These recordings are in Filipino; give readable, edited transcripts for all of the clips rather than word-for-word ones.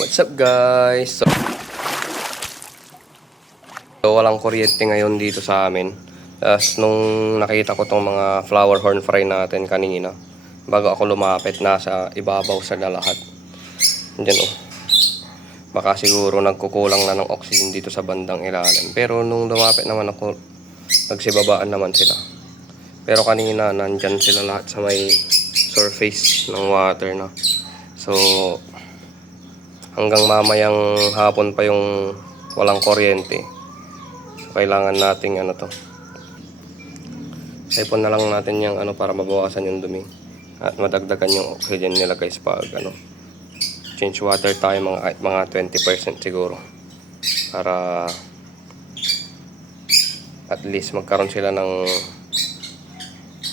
What's up guys? So walang kuryente ngayon dito sa amin. Tapos nung nakita ko tong mga flower horn fry natin kanina, bago ako lumapit, nasa ibabaw sa lahat. Diyan oh. Baka siguro nagkukulang na ng oxygen dito sa bandang ilalim. Pero nung lumapit naman ako, nagsibabaan naman sila. Pero kanina nandyan sila lahat sa may surface ng water na. So hanggang mamayang hapon pa yung walang kuryente. So, kailangan nating sipon na lang natin yung para mabawasan yung dumi at madagdagan yung oxygen nila guys pag change water tayo mga 20% siguro para at least magkaroon sila ng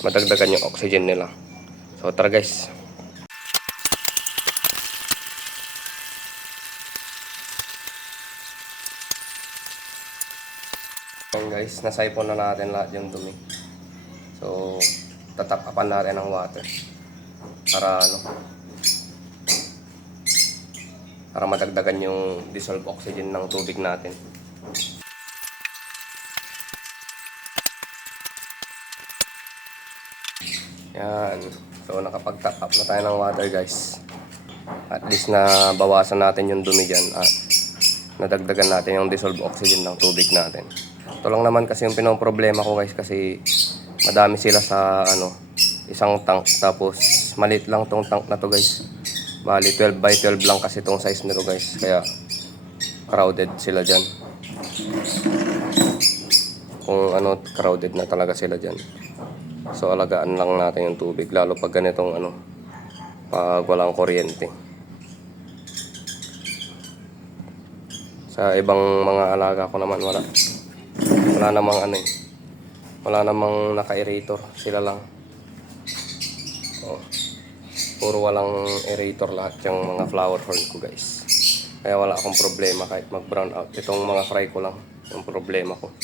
madagdagan yung oxygen nila. So tara guys. Ayan guys, nasaipon na natin lahat yung dumi. So, tatapakan natin ang water para para madagdagan yung dissolved oxygen ng tubig natin. Yan. So, nakapag-top up na tayo ng water guys. At least na bawasan natin yung dumi dyan at nadagdagan natin yung dissolved oxygen ng tubig natin. Ito lang naman kasi yung pinoproblema ko guys, kasi madami sila sa isang tank, tapos maliit lang tong tank na to guys. Bali 12 by 12 lang kasi tong size nito guys, kaya crowded sila dyan. Kung crowded na talaga sila dyan. So alagaan lang natin yung tubig, lalo pag ganitong pag walang kuryente. Sa ibang mga alaga ko naman wala namang naka-aerator, sila lang. Oh, puro walang aerator lahat yung mga flower horn ko guys. Kaya wala akong problema kahit mag-brown out. Itong mga fry ko lang yung problema ko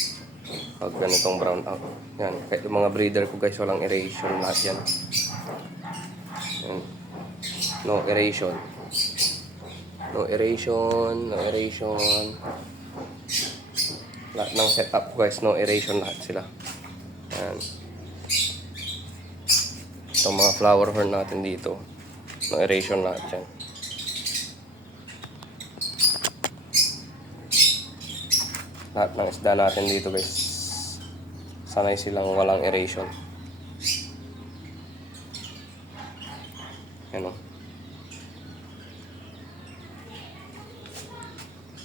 pag ganitong brown out. Yan, kahit yung mga breeder ko guys, walang aeration lahat yan. Yan. No aeration. No aeration, no aeration. Lahat ng setup guys, no aeration lahat sila. Ayan. Itong mga flower horn natin dito, no aeration lahat yan. Lahat ng isda natin dito guys, sanay silang walang aeration. Yan o.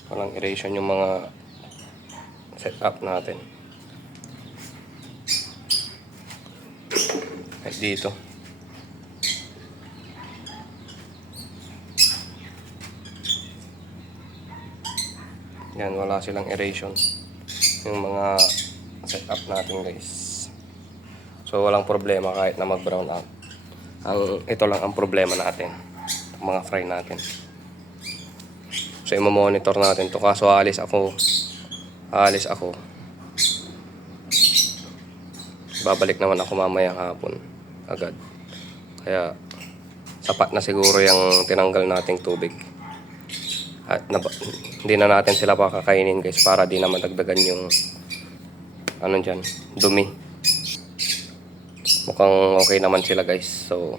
Walang aeration yung mga setup natin. At dito yan, wala silang aeration yung mga setup natin guys. So walang problema kahit na mag brown out. Ito lang ang problema natin, mga fry natin. So i-monitor natin to, kaso aalis ako, babalik naman ako mamayang hapon agad. Kaya sapat na siguro yung tinanggal nating tubig. At hindi na natin sila pakakainin guys, para di na madagdagan yung dumi. Mukhang okay naman sila guys. So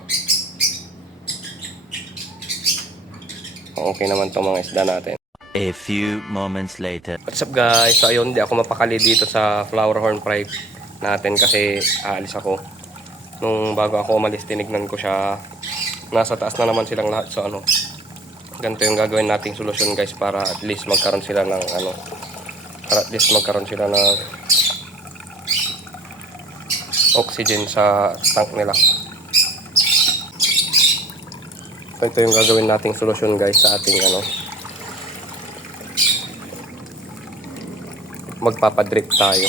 okay naman tong mga isda natin. A few moments later. What's up guys? So ayun, di ako mapakali dito sa flower horn fry natin kasi aalis ako. Nung bago ako umalis, tinignan ko siya. Nasa taas na naman silang lahat. So ganito yung gagawin nating solusyon guys, para at least magkaroon sila ng oxygen sa tank nila. So ito yung gagawin nating solusyon guys sa ating magpapadrip tayo.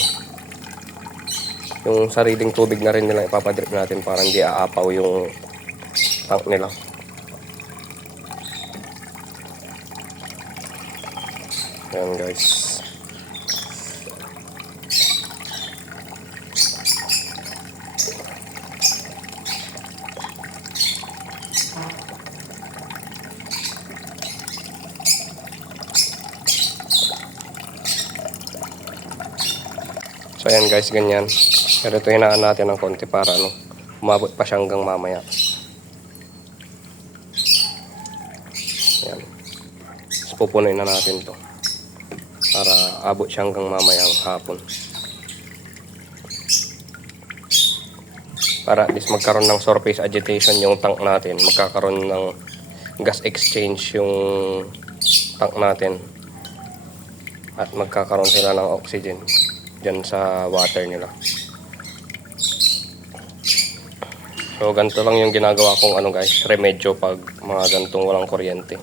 Yung sariling tubig na rin nila ipapadrip natin para hindi aapaw yung tank nila. Ayan guys. So ayan guys, ganyan. Pero ito hinaan natin ng konti para ano, umabot pa siya hanggang mamaya. Ayan. Tapos pupunuin na natin to para abot siya hanggang mamayang hapon. Para at least magkaroon ng surface agitation yung tank natin. Magkakaroon ng gas exchange yung tank natin. At magkakaroon sila ng oxygen dyan sa water nila. So ganito lang yung ginagawa kong ano guys, remedyo pag mga ganitong walang kuryente.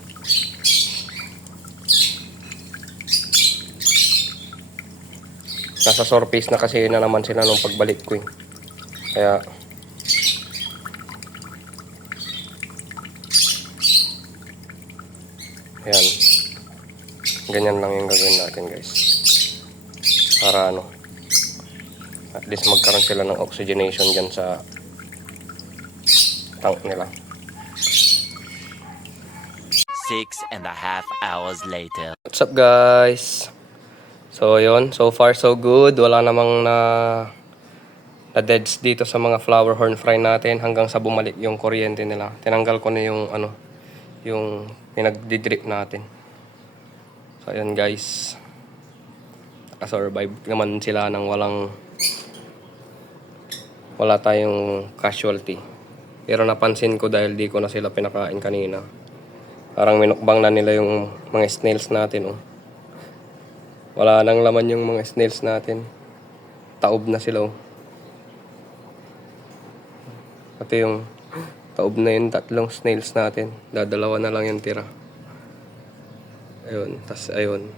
Nasa surface na kasi na naman sila nung pagbalik ko eh. Kaya ayan. Ganyan lang yung gagawin natin guys. Para ano, at least magkaroon sila ng oxygenation dyan sa tank nila. 6.5 hours later. What's up guys? So yun, so far so good. Wala namang na deads dito sa mga flower horn fry natin hanggang sa bumalik yung kuryente nila. Tinanggal ko na yung ano, yung pinagdidrip natin. So yun guys, nakasurvive naman sila ng wala tayong casualty. Pero napansin ko dahil di ko na sila pinakain kanina, parang minukbang na nila yung mga snails natin oh. Wala nang laman yung mga snails natin. Taob na sila oh. Pati yung taob na yung tatlong snails natin. Dadalawa na lang yung tira. Ayun, tas ayun.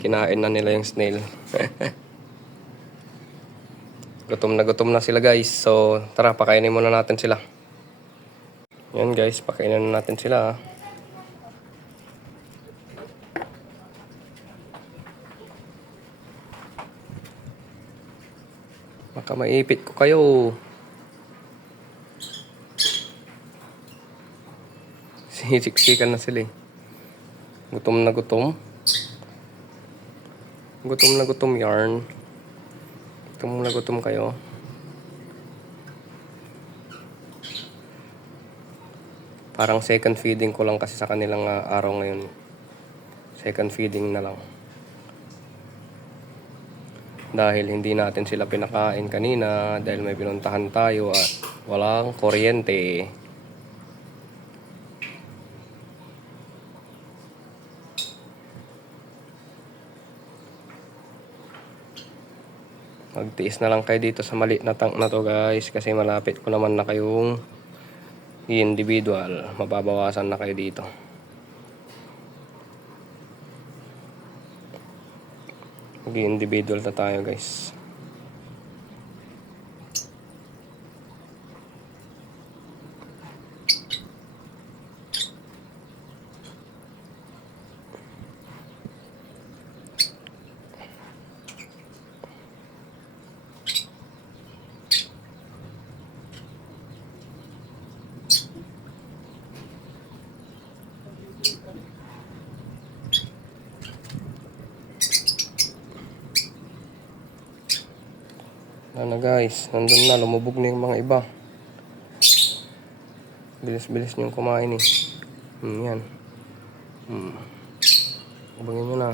Kinain na nila yung snail. Gutom na sila guys. So tara, pakainin muna natin sila. Yan guys, pakainin na natin sila. Baka maipit ko kayo. Sisiksikan na sila eh. Gutom na gutom. Gutom na gutom yarn. Gutom na gutom kayo. Parang second feeding ko lang kasi sa kanilang araw ngayon. Second feeding na lang. Dahil hindi natin sila pinakain kanina dahil may pinuntahan tayo at walang kuryente. Magtiis na lang kayo dito sa maliit na tank na to guys kasi malapit ko naman na kayong individual. Mababawasan na kayo dito. Mag-individual na tayo guys. Ano guys, nandun na, lumubog na yung mga iba. Bilis-bilis niyong kumain eh. Yan. Ubagin nyo na.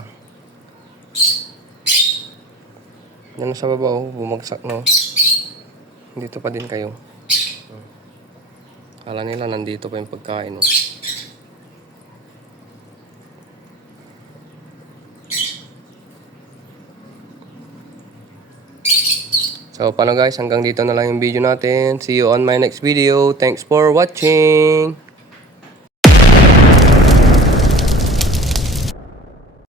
Yan na sa baba oh, bumagsak no. Dito pa din kayo. Kala nila nandito pa yung pagkain oh. So, paano guys, hanggang dito na lang yung video natin. See you on my next video. Thanks for watching!